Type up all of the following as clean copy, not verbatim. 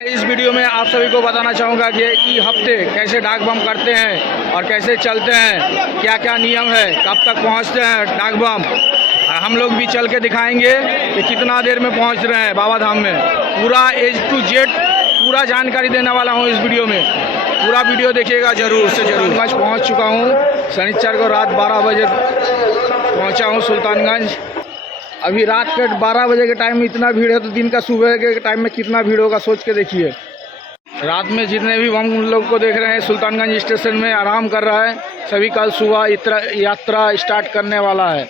इस वीडियो में आप सभी को बताना चाहूँगा कि ई हफ्ते कैसे डाक बम करते हैं और कैसे चलते हैं, क्या क्या नियम है, कब तक पहुँचते हैं डाक बम। हम लोग भी चल के दिखाएंगे कि कितना देर में पहुँच रहे हैं बाबा धाम में। पूरा A to Z पूरा जानकारी देने वाला हूँ इस वीडियो में। पूरा वीडियो देखिएगा जरूर से जरूर। मैं पहुँच चुका हूँ, शनिचर को रात 12 बजे पहुँचा हूँ सुल्तानगंज। अभी रात के 12 बजे के टाइम में इतना भीड़ है तो दिन का सुबह के टाइम में कितना भीड़ होगा सोच के देखिए। रात में जितने भी हम उन लोग को देख रहे हैं सुल्तानगंज स्टेशन में आराम कर रहा है, सभी कल सुबह यात्रा स्टार्ट करने वाला है।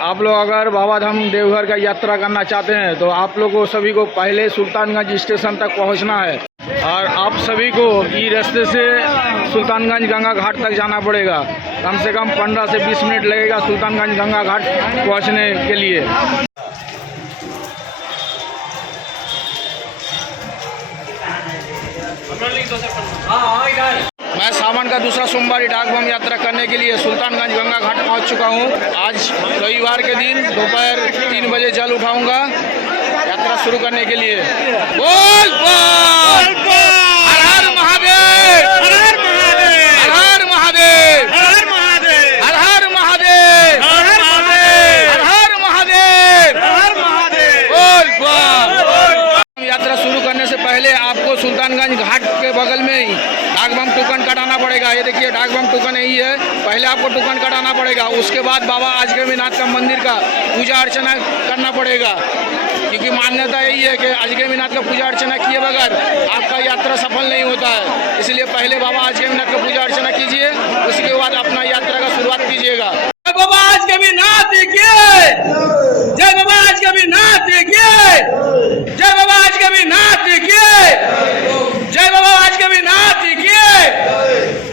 आप लोग अगर बाबा धाम देवघर का यात्रा करना चाहते हैं तो आप लोग को सभी को पहले सुल्तानगंज स्टेशन तक पहुंचना है और आप सभी को ई रास्ते से सुल्तानगंज गंगा घाट तक जाना पड़ेगा। कम से कम 15 से 20 मिनट लगेगा सुल्तानगंज गंगा घाट पहुंचने के लिए। मैं सावन का दूसरा सोमवार डाक बम यात्रा करने के लिए सुल्तानगंज गंगा घाट पहुंच चुका हूं। आज रविवार के दिन दोपहर 3 बजे जल उठाऊंगा यात्रा शुरू करने के लिए। बोल बोल हर हर महादेव, हर हर महादेव, हर हर महादेव, हर हर महादेव, हर हर महादेव, हर हर महादेव, हर हर महादेव, बोल बोल। यात्रा शुरू करने से पहले आपको सुल्तानगंज घाट के बगल में ही डाक बम टोकन कटाना पड़ेगा। ये देखिए डाक बम टोकन यही है, पहले आपको टोकन कटाना पड़ेगा। उसके बाद बाबा अजगैबीनाथ का मंदिर का पूजा अर्चना करना पड़ेगा, क्योंकि मान्यता यही है कि अजगैबीनाथ का पूजा अर्चना किए बगैर आपका यात्रा सफल नहीं होता है। इसलिए पहले बाबा अजगैबीनाथ का पूजा अर्चना कीजिए, उसके बाद अपना यात्रा का शुरुआत कीजिएगा। जय बाबा अजगैबीनाथ की, जय बाबा अजगैबीनाथ की, जय बाबा अजगैबीनाथ की, जय बाबा अजगैबीनाथ की,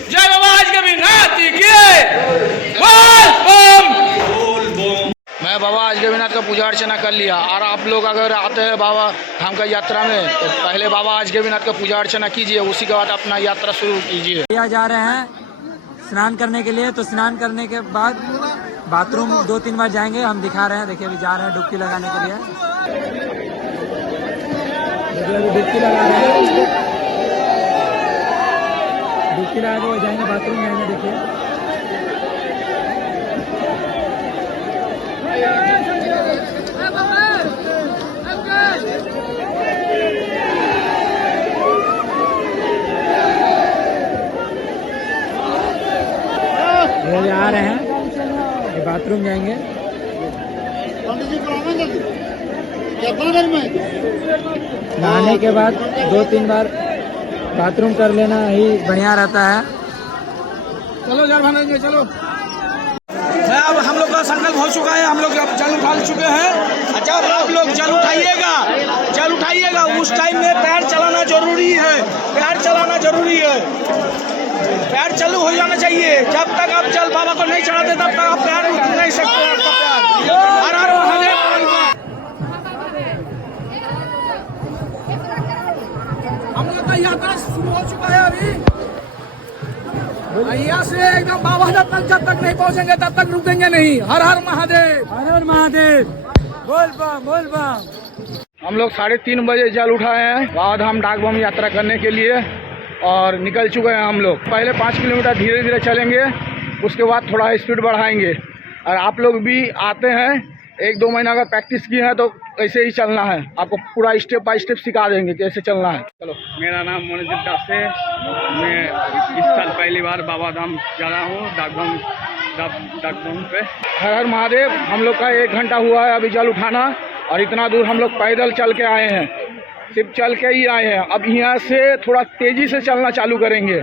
जय बाबा अजगैबीनाथ की, बोल बम। मैं बाबा अजगैबीनाथ का पूजा अर्चना कर लिया और आप लोग अगर आते हैं बाबा धाम का यात्रा में तो पहले बाबा अजगैबीनाथ का पूजा अर्चना कीजिए, उसी के बाद अपना यात्रा शुरू कीजिए। जा रहे हैं स्नान करने के लिए, तो स्नान करने के बाद बाथरूम 2-3 बार जाएंगे। हम दिखा रहे हैं, देखिए अभी जा रहे हैं डुबकी लगाने के लिए। अभी डुबकी लगा रहे हैं, डुबकी लगा के जाएंगे बाथरूम जाएंगे। देखिए ये आ रहे हैं, ये बाथरूम जाएंगे। नहाने के बाद 2-3 बार बाथरूम कर लेना ही बढ़िया रहता है। चलो यार भानेंगे, चलो। अब हम लोग का संकल्प हो चुका है, हम लोग अब जल उठा चुके हैं। अच्छा आप लोग जल उठाइएगा, जल उठाइएगा। उस टाइम में पैर चलाना जरूरी है, पैर चलाना जरूरी है, पैर चालू हो जाना चाहिए। जब तक आप जल बाबा को नहीं चढ़ाते तब तक आप पैर उठ नहीं सकते। हर हर महादेव। हम लोग का यात्रा शुरू हो चुका है अभी। यहाँ से एकदम बाबा तक जब तक नहीं पहुँचेंगे तब तक रुकेंगे नहीं। हर हर महादेव, हर हर महादेव, बोल बम बोल बम। हम लोग 3:30 बजे जल उठाए हैं बाबा धाम डाक बम यात्रा करने के लिए और निकल चुके हैं हम लोग। पहले 5 किलोमीटर धीरे धीरे चलेंगे, उसके बाद थोड़ा स्पीड बढ़ाएंगे। और आप लोग भी आते हैं, 1-2 महीना अगर प्रैक्टिस की है तो ऐसे ही चलना है। आपको पूरा स्टेप बाय स्टेप सिखा देंगे कैसे चलना है। चलो। मेरा नाम मनोजित दास है। मैं इस साल पहली बार बाबा धाम जा रहा हूँ डाक बम पे। हर हर महादेव। हम लोग का 1 घंटा हुआ है अभी जल उठाना और इतना दूर हम लोग पैदल चल के आए हैं, सिर्फ चल के ही आए हैं। अब यहाँ से थोड़ा तेज़ी से चलना चालू करेंगे,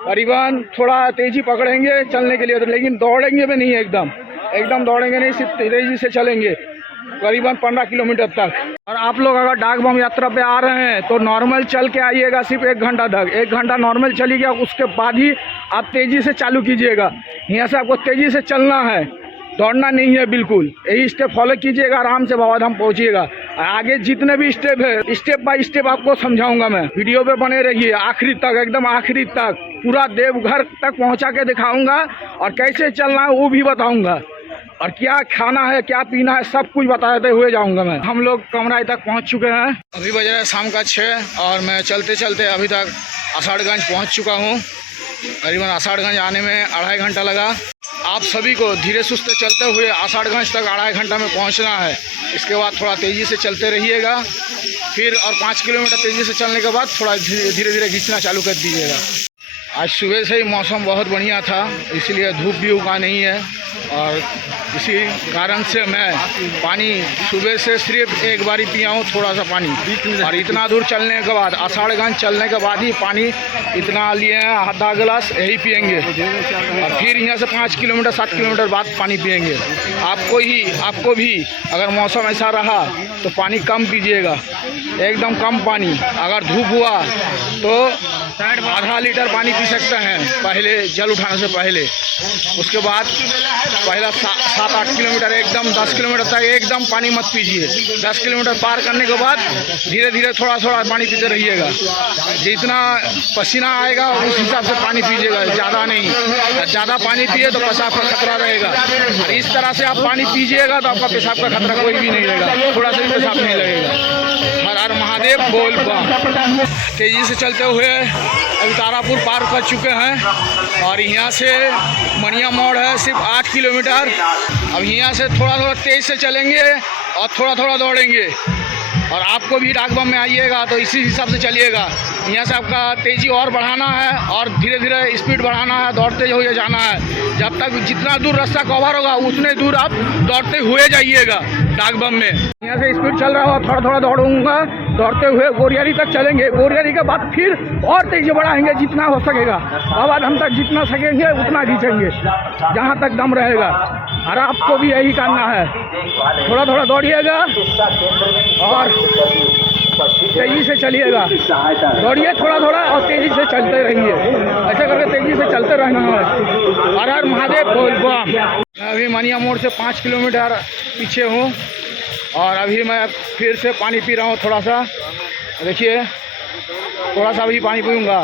करीबन थोड़ा तेज़ी पकड़ेंगे चलने के लिए तो, लेकिन दौड़ेंगे भी नहीं, एकदम दौड़ेंगे नहीं, सिर्फ तेज़ी से चलेंगे करीबन 15 किलोमीटर तक। और आप लोग अगर डाक बम यात्रा पे आ रहे हैं तो नॉर्मल चल के आइएगा, सिर्फ 1 घंटा तक। 1 घंटा नॉर्मल चलिएगा, उसके बाद ही आप तेज़ी से चालू कीजिएगा। यहाँ से आपको तेज़ी से चलना है, दौड़ना नहीं है बिल्कुल। यही स्टेप फॉलो कीजिएगा, आराम से बाबा धाम पहुँचिएगा। आगे जितने भी स्टेप है स्टेप बाय स्टेप आपको समझाऊंगा मैं। वीडियो पे बने रहिए आखिरी तक, एकदम आखिरी तक। पूरा देवघर तक पहुँचा के दिखाऊंगा और कैसे चलना है वो भी बताऊंगा। और क्या खाना है क्या पीना है सब कुछ बताते हुए जाऊंगा मैं। हम लोग कमराई तक पहुंच चुके हैं। अभी बज रहा है शाम का 6 और मैं चलते चलते अभी तक आषाढ़गंज पहुंच चुका हूं। करीबन आषाढ़गंज आने में 2.5 घंटा लगा। आप सभी को धीरे सुस्ते चलते हुए आषाढ़गंज तक 2.5 घंटा में पहुंचना है। इसके बाद थोड़ा तेज़ी से चलते रहिएगा, फिर और 5 किलोमीटर तेज़ी से चलने के बाद थोड़ा धीरे धीरे खींचना चालू कर दीजिएगा। आज सुबह से ही मौसम बहुत बढ़िया था, इसलिए धूप भी उगा नहीं है और इसी कारण से मैं पानी सुबह से सिर्फ एक बार ही पिया हूँ, थोड़ा सा पानी। और इतना दूर चलने के बाद आषाढ़गंज चलने के बाद ही पानी इतना लिए हैं, आधा गिलास यही पियेंगे और फिर यहाँ से 5 किलोमीटर 7 किलोमीटर बाद पानी पियेंगे। आपको भी अगर मौसम ऐसा रहा तो पानी कम पीजिएगा, एकदम कम पानी। अगर धूप हुआ तो आधा लीटर पानी पी सकते हैं पहले जल उठाने से पहले। उसके बाद पहला 7-8 किलोमीटर एकदम 10 किलोमीटर तक एकदम पानी मत पीजिए। 10 किलोमीटर पार करने के बाद धीरे धीरे थोड़ा थोड़ा पानी पीते रहिएगा। जितना पसीना आएगा उस हिसाब से पानी पीजिएगा, ज़्यादा नहीं। ज़्यादा पानी पिए तो पेशाब का खतरा रहेगा और इस तरह से आप पानी पीजिएगा तो आपका पेशाब का खतरा कोई भी नहीं रहेगा, थोड़ा सा भी पेशाब नहीं लगेगा। हर हर महादेव बोल बम। तेज़ी से चलते हुए अभी तारापुर पार कर चुके हैं और यहाँ से मनिया मोड़ है सिर्फ 8 किलोमीटर। अब यहाँ से थोड़ा थोड़ा तेज़ से चलेंगे और थोड़ा थोड़ा दौड़ेंगे। और आपको भी डाक बम में आइएगा तो इसी हिसाब से चलिएगा। यहाँ से आपका तेज़ी और बढ़ाना है और धीरे धीरे स्पीड बढ़ाना है, दौड़ते हुए जाना है। जब तक जितना दूर रास्ता कवर होगा उतने दूर आप दौड़ते हुए जाइएगा डाक बम में। यहाँ से स्पीड चल रहा है, थोड़ा थोड़ा दौड़ूंगा, दौड़ते हुए गोरियारी तक चलेंगे। गोरियारी के बाद फिर और तेज़ी बढ़ाएंगे जितना हो सकेगा। बाबा धाम तक जितना सकेंगे उतना खींचेंगे जहाँ तक दम रहेगा। और आपको भी यही करना है, थोड़ा थोड़ा दौड़िएगा और तेज़ी से चलिएगा। दौड़िए थोड़ा थोड़ा और तेज़ी से चलते रहिए। ऐसे करके तेज़ी से चलते रहना है। हर हर महादेव बोल बम। मैं अभी मनिया मोड़ से 5 किलोमीटर पीछे हूँ और अभी मैं फिर से पानी पी रहा हूँ थोड़ा सा। देखिए थोड़ा सा अभी पानी पीऊँगा,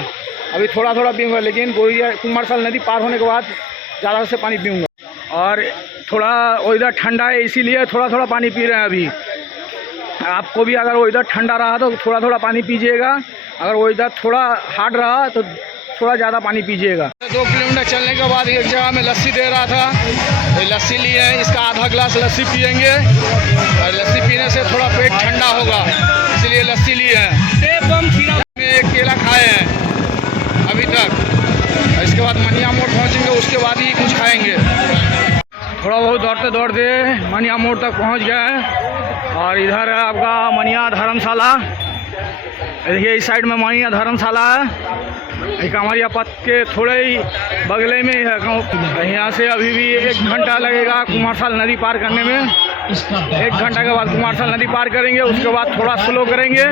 अभी थोड़ा थोड़ा पीऊँगा, लेकिन कुमारसाल नदी पार होने के बाद ज़्यादा से पानी पीऊँगा। और थोड़ा इधर ठंडा है इसीलिए थोड़ा थोड़ा पानी पी रहे हैं अभी। आपको भी अगर वो इधर ठंडा रहा तो थोड़ा थोड़ा पानी पीजिएगा, अगर वो इधर थोड़ा हार्ड रहा तो थोड़ा ज़्यादा पानी पीजिएगा। 2 किलोमीटर चलने के बाद एक जगह में लस्सी दे रहा था, तो लस्सी लिए हैं, इसका आधा गिलास लस्सी पियेंगे और लस्सी पीने से थोड़ा पेट ठंडा होगा, इसलिए लस्सी लिए हैं। एक केला खाए हैं अभी तक। इसके बाद मनिया मोड़ पहुँचेंगे, उसके बाद ही कुछ खाएँगे। थोड़ा बहुत दौड़ते दौड़ते मनिया मोड़ तक पहुँच गए हैं और इधर है आपका मनिया धर्मशाला। देखिए इस साइड में मनिया धर्मशाला है, कांवरिया पथ के थोड़े ही बगले में है। यहाँ से अभी भी 1 घंटा लगेगा कुमारसाल नदी पार करने में। 1 घंटा के बाद कुमारसाल नदी पार करेंगे, उसके बाद थोड़ा स्लो करेंगे,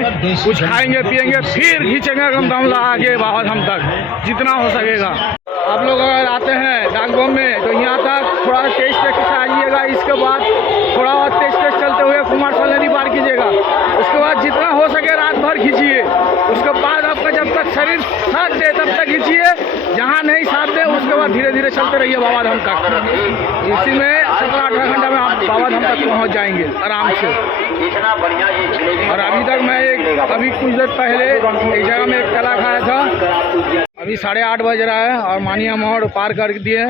कुछ खाएंगे पियेंगे, फिर खींचेंगे एकदम दम लगा के बाबा धाम तक जितना हो सकेगा। आप लोग अगर आते हैं डाक बम में तो यहाँ तक थोड़ा तेज से आइएगा, इसके बाद थोड़ा और तेज चलते हुए कुमारसाल नदी पार कीजिएगा। उसके बाद जितना हो सके रात भर खींचिए। उसके बाद आपका जब तक शरीर साथ दे तब तक खींचिए, जहाँ नहीं साथ दे उसके बाद धीरे धीरे चलते रहिए बाबा धाम तक। इसी में 17-18 घंटा में आप बाबा धाम तक पहुँच जाएंगे आराम से। और अभी तक मैं अभी कुछ देर पहले एक जगह में एक केला खाया था। अभी 8:30 बज रहा है और मानिया मोड़ पार कर दिए।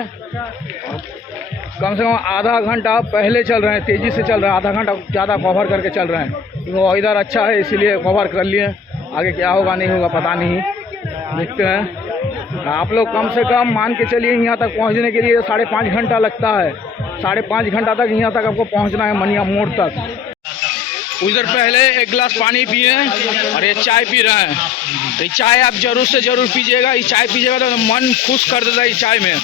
कम से कम आधा घंटा पहले चल रहे हैं, तेज़ी से चल रहे हैं, आधा घंटा ज़्यादा कवर करके चल रहे हैं। वो इधर अच्छा है इसीलिए कवर कर लिए। आगे क्या होगा नहीं होगा पता नहीं, देखते हैं। आप लोग कम से कम मान के चलिए यहाँ तक पहुँचने के लिए 5.5 घंटा लगता है। 5.5 घंटा तक यहाँ तक आपको पहुँचना है मनिया मोड़ तक। उधर पहले 1 गिलास पानी पिए और ये चाय पी रहे हैं। तो ये चाय आप जरूर से ज़रूर पीजिएगा। ये चाय पीजिएगा तो मन खुश कर देता है। इस चाय में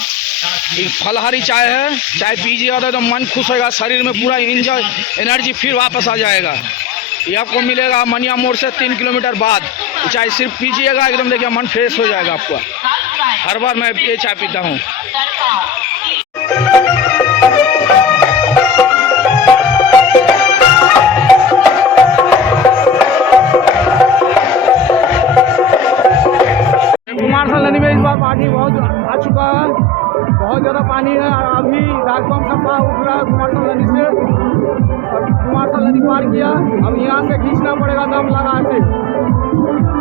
ये फलहारी चाय है, चाय पीजिएगा तो मन खुश होगा, शरीर में पूरा एनर्जी फिर वापस आ जाएगा। ये आपको मिलेगा मनिया मोड़ से 3 किलोमीटर बाद। चाय सिर्फ पीजिएगा, एकदम देखिए मन फ्रेश हो जाएगा आपका। हर बार मैं ये चाय पीता हूँ। कुमारसाल नदी में इस बार पानी बहुत आ चुका है, बहुत बहुत ज़्यादा पानी है। और अभी डाकबम सफा उठ रहा है कुमारसल नदी से, और कुमारसल नदी पार किया। अब यहाँ से खींचना पड़ेगा दम लगा के।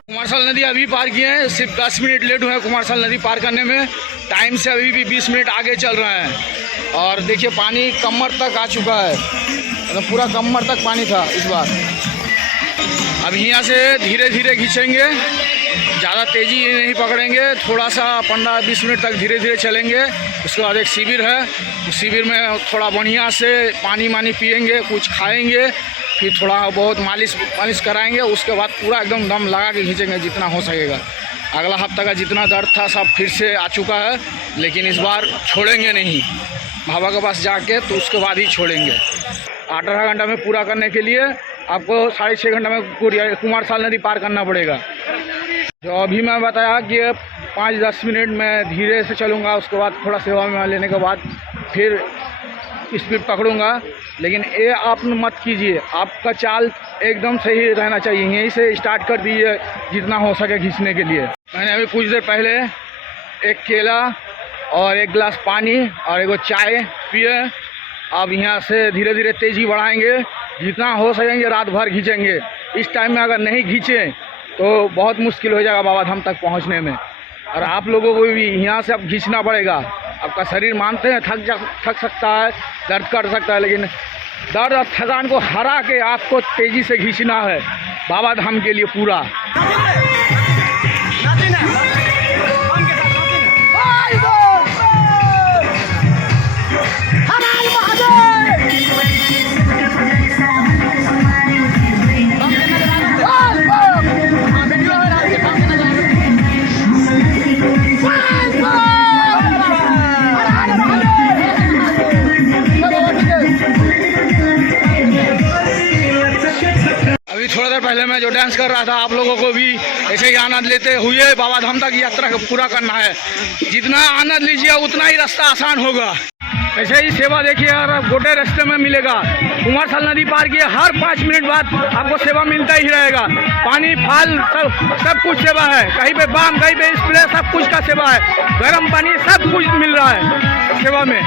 कुमारसल नदी अभी पार किए हैं, सिर्फ 10 मिनट लेट हुए हैं कुमारसल नदी पार करने में। टाइम से अभी भी 20 मिनट आगे चल रहा है। और देखिए पानी कमर तक आ चुका है, मतलब पूरा कमर तक पानी था इस बार। अब यहाँ से धीरे धीरे खींचेंगे, ज़्यादा तेज़ी नहीं पकड़ेंगे, थोड़ा सा 15-20 मिनट तक धीरे धीरे चलेंगे। उसके बाद एक शिविर है, उस शिविर में थोड़ा बढ़िया से पानी पिएंगे, कुछ खाएंगे, फिर थोड़ा बहुत मालिश कराएंगे। उसके बाद पूरा एकदम दम लगा के खींचेंगे जितना हो सकेगा। अगला हफ्ता का जितना दर्द था सब फिर से आ चुका है, लेकिन इस बार छोड़ेंगे नहीं। बाबा के पास जाके तो उसके बाद ही छोड़ेंगे। 18 घंटा में पूरा करने के लिए आपको 6.5 घंटा में कुमारसल नदी पार करना पड़ेगा। जो अभी मैं बताया कि 5-10 मिनट में धीरे से चलूँगा, उसके बाद थोड़ा सेवा में लेने के बाद फिर स्पीड पकड़ूँगा। लेकिन ये आप मत कीजिए, आपका चाल एकदम सही रहना चाहिए। यहीं से स्टार्ट कर दीजिए जितना हो सके खींचने के लिए। मैंने अभी कुछ देर पहले एक केला और एक गिलास पानी और एक चाय पिए। अब यहाँ से धीरे धीरे तेज़ी बढ़ाएंगे, जितना हो सकेंगे रात भर खींचेंगे। इस टाइम में अगर नहीं खींचें तो बहुत मुश्किल हो जाएगा बाबा धाम तक पहुँचने में। और आप लोगों को भी यहाँ से अब खींचना पड़ेगा। आपका शरीर मानते हैं थक सकता है, दर्द कर सकता है, लेकिन दर्द और थकान को हरा के आपको तेज़ी से खींचना है बाबा धाम के लिए पूरा। थोड़ा देर पहले मैं जो डांस कर रहा था, आप लोगों को भी ऐसे ही आनंद लेते हुए बाबा धाम तक यात्रा को पूरा करना है। जितना आनंद लीजिए उतना ही रास्ता आसान होगा। ऐसे ही सेवा देखिए, और गोटे रास्ते में मिलेगा। कुमारसल नदी पार किए हर 5 मिनट बाद आपको सेवा मिलता ही रहेगा। पानी फल सब कुछ सेवा है, कहीं पे बाम, कहीं पे स्प्रे, सब कुछ का सेवा है। गर्म पानी सब कुछ मिल रहा है सेवा में।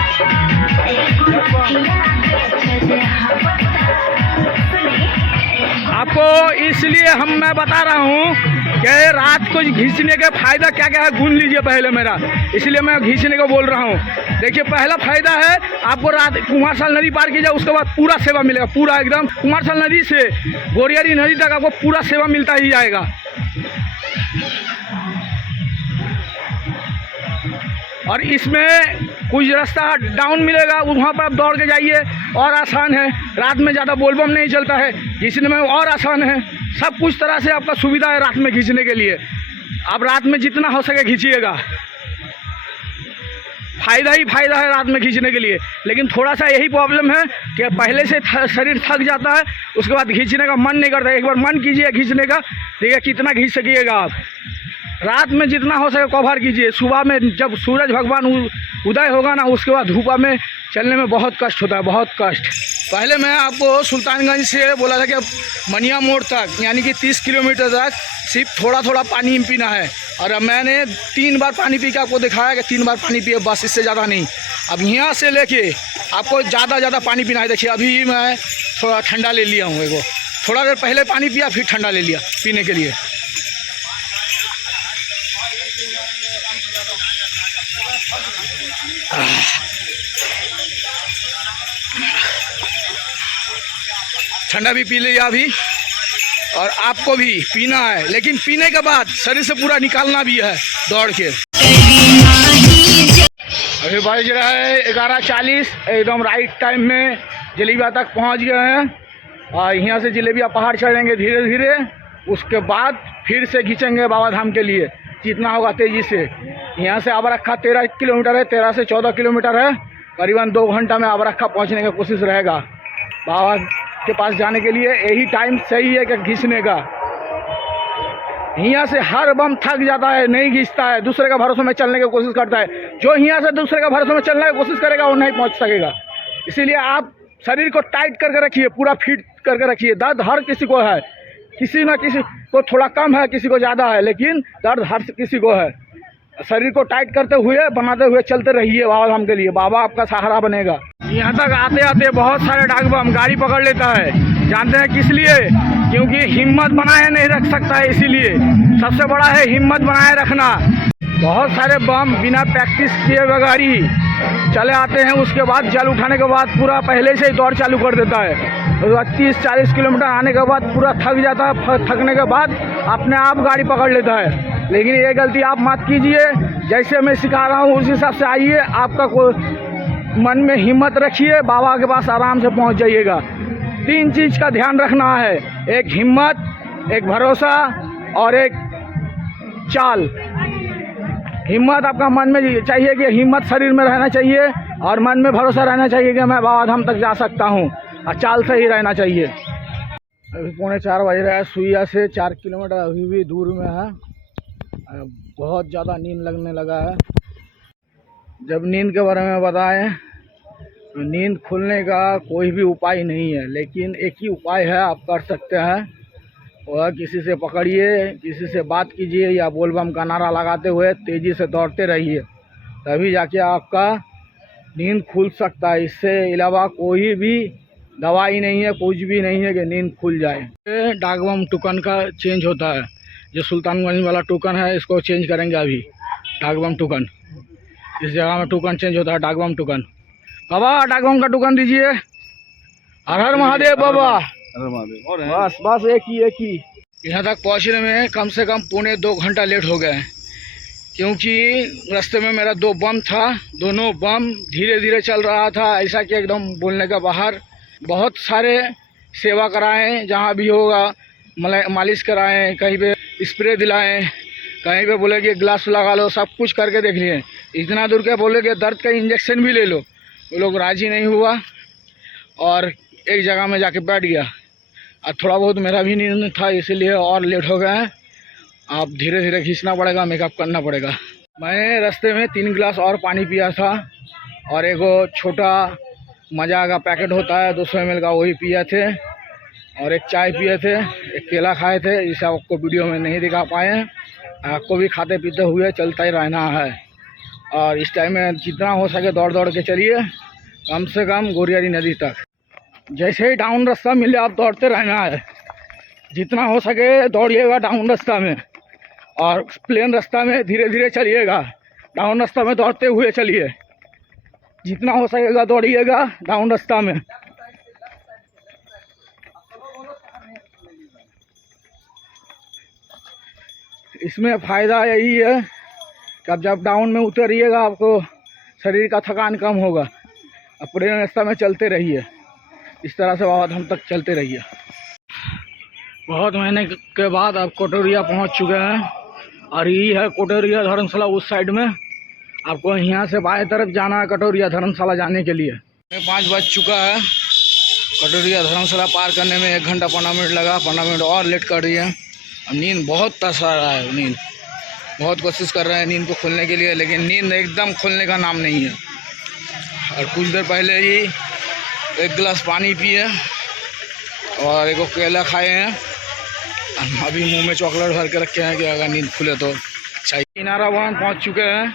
आपको इसलिए मैं बता रहा हूँ कि रात को खींचने के फ़ायदा क्या क्या है गुन लीजिए पहले मेरा, इसलिए मैं खींचने को बोल रहा हूँ। देखिए पहला फ़ायदा है आपको रात कुमारसल नदी पार कीजिए, उसके बाद पूरा सेवा मिलेगा, पूरा एकदम कुमारसल नदी से गोरियारी नदी तक आपको पूरा सेवा मिलता ही जाएगा। और इसमें कुछ रास्ता डाउन मिलेगा, वहाँ पर आप दौड़ के जाइए, और आसान है। रात में ज़्यादा बोलबम नहीं चलता है, खींचने में और आसान है। सब कुछ तरह से आपका सुविधा है रात में खींचने के लिए। आप रात में जितना हो सके खींचिएगा, फ़ायदा ही फ़ायदा है रात में खींचने के लिए। लेकिन थोड़ा सा यही प्रॉब्लम है कि पहले से शरीर थक जाता है, उसके बाद खींचने का मन नहीं करता। एक बार मन कीजिए खींचने का, देखिए कितना खींच सकिएगा आप। रात में जितना हो सके कवर कीजिए। सुबह में जब सूरज भगवान उदय होगा ना, उसके बाद धूपा में चलने में बहुत कष्ट होता है, बहुत कष्ट। पहले मैं आपको सुल्तानगंज से बोला था कि मनिया मोड़ तक, यानी कि 30 किलोमीटर तक सिर्फ थोड़ा थोड़ा पानी पीना है। और अब मैंने 3 बार पानी पी के आपको दिखाया कि 3 बार पानी पिए, बस, इससे ज़्यादा नहीं। अब यहाँ से लेके आपको ज़्यादा पानी पीना है। देखिए अभी मैं थोड़ा ठंडा ले लिया हूँ, एगो थोड़ा देर पहले पानी पिया, फिर ठंडा ले लिया पीने के लिए। ठंडा भी पी लिया अभी, और आपको भी पीना है, लेकिन पीने के बाद शरीर से पूरा निकालना भी है दौड़ के। अभी बज रहा है 11:40, एकदम राइट टाइम में जलेबिया तक पहुंच गए हैं। और यहाँ से जलेबिया पहाड़ चढ़ेंगे धीरे धीरे, उसके बाद फिर से खींचेंगे बाबा धाम के लिए जितना होगा तेज़ी से। यहाँ से अबरक्खा 13 किलोमीटर है, 13 से 14 किलोमीटर है। करीबन 2 घंटा में अबरक्खा पहुँचने की कोशिश रहेगा बाबा के पास जाने के लिए। यही टाइम सही है कि खींचने का। यहाँ से हर बम थक जाता है, नहीं खींचता है, दूसरे का भरोसे में चलने की कोशिश करता है। जो यहाँ से दूसरे का भरोसे में चलने की कोशिश करेगा वो नहीं पहुँच सकेगा। इसीलिए आप शरीर को टाइट करके रखिए, पूरा फिट करके रखिए। दर्द हर किसी को है, किसी न किसी को थोड़ा कम है, किसी को ज़्यादा है, लेकिन दर्द हर किसी को है। शरीर को टाइट करते हुए बनाते हुए चलते रहिए बाबा धाम के लिए, बाबा आपका सहारा बनेगा। यहाँ तक आते आते बहुत सारे डाक बम गाड़ी पकड़ लेता है, जानते हैं किस लिए? क्योंकि हिम्मत बनाए नहीं रख सकता है, इसीलिए सबसे बड़ा है हिम्मत बनाए रखना। बहुत सारे बम बिना प्रैक्टिस किए बगैर ही चले आते हैं, उसके बाद जल उठाने के बाद पूरा पहले से ही दौड़ चालू कर देता है। उसके बाद 30-40 किलोमीटर आने के बाद पूरा थक जाता है, थकने के बाद अपने आप गाड़ी पकड़ लेता है। लेकिन ये गलती आप मत कीजिए, जैसे मैं सिखा रहा हूँ उस हिसाब से आइए, आपका कोई मन में हिम्मत रखिए, बाबा के पास आराम से पहुँच जाइएगा। 3 चीज़ का ध्यान रखना है, एक हिम्मत, एक भरोसा और एक चाल। हिम्मत आपका मन में चाहिए कि हिम्मत शरीर में रहना चाहिए और मन में भरोसा रहना चाहिए कि मैं बाबा धाम तक जा सकता हूँ, और चाल से ही रहना चाहिए। अभी 3:45 बज रहा है, सुइया से 4 किलोमीटर अभी भी दूर में है। बहुत ज़्यादा नींद लगने लगा है। जब नींद के बारे में बताएं तो नींद खुलने का कोई भी उपाय नहीं है, लेकिन एक ही उपाय है आप कर सकते हैं, वह किसी से पकड़िए, किसी से बात कीजिए या बोल बम का नारा लगाते हुए तेज़ी से दौड़ते रहिए, तभी जाके आपका नींद खुल सकता है। इससे अलावा कोई भी दवाई नहीं है, कुछ भी नहीं है कि नींद खुल जाए। डाक बम टोकन का चेंज होता है, जो सुल्तानगंज वाला टोकन है इसको चेंज करेंगे अभी। डाक बम टोकन, इस जगह में टोकन चेंज होता है, डाक बम टोकन। बाबा डाक बम का टोकन दीजिए। हर हर महादेव बाबा। बस बस एक ही। यहाँ तक पहुँचने में कम से कम 1.25-2 घंटा लेट हो गए, क्योंकि रास्ते में मेरा 2 बम था, दोनों बम धीरे धीरे चल रहा था, ऐसा कि एकदम बोलने का बाहर। बहुत सारे सेवा कराएं, जहाँ भी होगा मालिश कराएं, कहीं पे स्प्रे दिलाएं, कहीं पे बोले कि ग्लास लगा लो, सब कुछ करके देख लिए। इतना दूर के बोले कि दर्द का इंजेक्शन भी ले लो, वो लोग राज़ी नहीं हुआ और एक जगह में जाके बैठ गया। और थोड़ा बहुत मेरा भी नींद था, इसीलिए और लेट हो गए। आप धीरे धीरे खींचना पड़ेगा, मेकअप करना पड़ेगा। मैंने रास्ते में 3 गिलास और पानी पिया था, और एक छोटा मज़ा का पैकेट होता है 200 ml का, वही पिए थे, और एक चाय पिए थे, एक केला खाए थे। इसे आपको वीडियो में नहीं दिखा पाए हैं, आपको भी खाते पीते हुए चलता ही रहना है। और इस टाइम में जितना हो सके दौड़ दौड़ के चलिए, कम से कम गोरियारी नदी तक। जैसे ही डाउन रास्ता मिले आप दौड़ते रहना है, जितना हो सके दौड़िएगा डाउन रास्ता में, और प्लेन रास्ता में धीरे धीरे चलिएगा। डाउन रास्ता में दौड़ते हुए चलिए, जितना हो सकेगा दौड़िएगा डाउन रास्ता में। इसमें फ़ायदा यही है कि अब जब डाउन में उतरिएगा आपको शरीर का थकान कम होगा। अब प्लेन रास्ता में चलते रहिए, इस तरह से बाबा धाम तक चलते रहिए। बहुत महीने के बाद अब कटोरिया पहुंच चुके हैं, और ये है कटोरिया धर्मशाला उस साइड में। आपको यहाँ से बाएं तरफ जाना है कटोरिया धर्मशाला जाने के लिए। 5 बज चुका है, कटोरिया धर्मशाला पार करने में 1 घंटा 15 मिनट लगा। 15 मिनट और लेट कर रही है। नींद बहुत तरस रहा है, नींद बहुत कोशिश कर रहे हैं नींद को खुलने के लिए, लेकिन नींद एकदम खुलने का नाम नहीं है। और कुछ देर पहले ही 1 गिलास पानी पिए और एक केला खाए हैं। अभी मुंह में चॉकलेट भर के रखे हैं कि अगर नींद खुले तो अच्छा। किनारा वन पहुँच चुके हैं,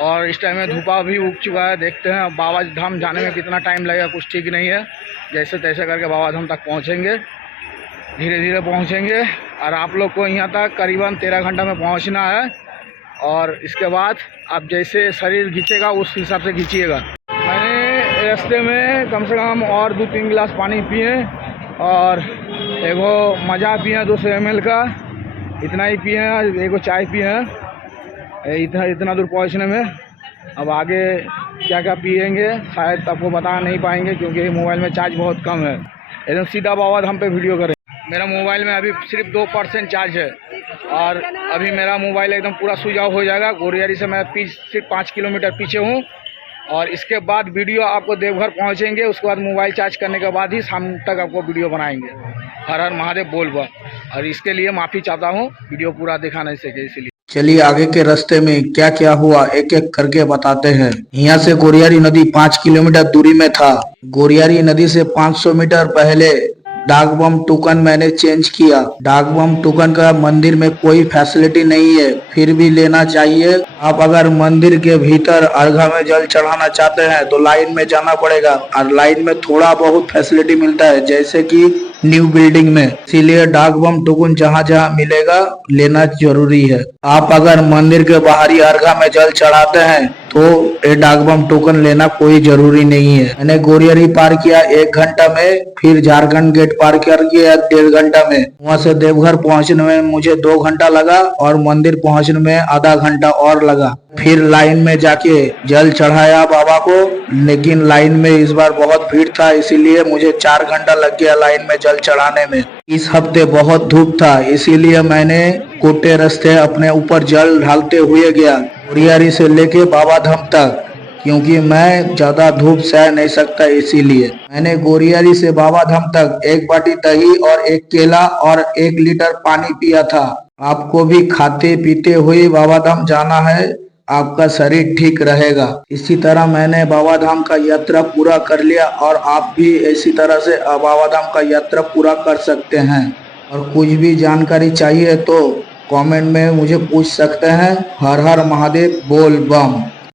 और इस टाइम में धूपा भी उग चुका है। देखते हैं बाबा धाम जाने में कितना टाइम लगेगा, कुछ ठीक नहीं है। जैसे तैसे करके बाबा धाम तक पहुँचेंगे, धीरे धीरे पहुँचेंगे। और आप लोग को यहाँ तक करीबन 13 घंटा में पहुँचना है, और इसके बाद आप जैसे शरीर खींचेगा उस हिसाब से खींचिएगा। मैंने रास्ते में कम से कम और 2-3 गिलास पानी पिए, और एगो मज़ा पिए 200 ml का, इतना ही पिए हैं। एगो चाय पिए हैं इतना दूर पहुंचने में। अब आगे क्या क्या पिएंगे शायद आपको बता नहीं पाएंगे, क्योंकि मोबाइल में चार्ज बहुत कम है। एकदम सीधा बाबा धाम पे वीडियो करें। मेरा मोबाइल में अभी सिर्फ 2% चार्ज है, और अभी मेरा मोबाइल एकदम पूरा स्विच ऑफ हो जाएगा। गोरियारी से मैं सिर्फ 5 किलोमीटर पीछे हूँ, और इसके बाद वीडियो आपको देवघर पहुँचेंगे। उसके बाद मोबाइल चार्ज करने के बाद ही शाम तक आपको वीडियो बनाएंगे। हर हर महादेव बोल बा। और इसके लिए माफ़ी चाहता हूँ, वीडियो पूरा दिखा नहीं सके इसलिए। चलिए आगे के रास्ते में क्या क्या हुआ एक एक करके बताते हैं। यहाँ से गोरियारी नदी 5 किलोमीटर दूरी में था। गोरियारी नदी से 500 मीटर पहले डाक बम टोकन मैंने चेंज किया। डाक बम टोकन का मंदिर में कोई फैसिलिटी नहीं है, फिर भी लेना चाहिए। आप अगर मंदिर के भीतर अर्घा में जल चढ़ाना चाहते हैं तो लाइन में जाना पड़ेगा, और लाइन में थोड़ा बहुत फैसिलिटी मिलता है जैसे कि न्यू बिल्डिंग में। इसीलिए डाक बम टोकन जहाँ जहाँ मिलेगा लेना जरूरी है। आप अगर मंदिर के बाहरी अर्घा में जल चढ़ाते हैं तो ये डाक बम टोकन लेना कोई जरूरी नहीं है। मैंने गोरियरी पार किया 1 घंटा में, फिर झारखंड गेट पार कर किया 1.5 घंटा में। वहाँ से देवघर पहुँचने में मुझे 2 घंटा लगा और मंदिर पहुँचने में आधा घंटा और लगा। फिर लाइन में जाके जल चढ़ाया बाबा को, लेकिन लाइन में इस बार बहुत भीड़ था, इसीलिए मुझे 4 घंटा लग गया लाइन में जल चढ़ाने में। इस हफ्ते बहुत धूप था, इसीलिए मैंने कोटे रास्ते अपने ऊपर जल ढालते हुए गया, गोरियारी से लेके बाबा धाम तक, क्योंकि मैं ज्यादा धूप सह नहीं सकता। इसीलिए मैंने गोरियारी से बाबा धाम तक 1 बाटी दही और 1 केला और 1 लीटर पानी पिया था। आपको भी खाते पीते हुए बाबा धाम जाना है, आपका शरीर ठीक रहेगा। इसी तरह मैंने बाबा धाम का यात्रा पूरा कर लिया, और आप भी इसी तरह से बाबा धाम का यात्रा पूरा कर सकते हैं। और कुछ भी जानकारी चाहिए तो कमेंट में मुझे पूछ सकते हैं। हर हर महादेव, बोल बम।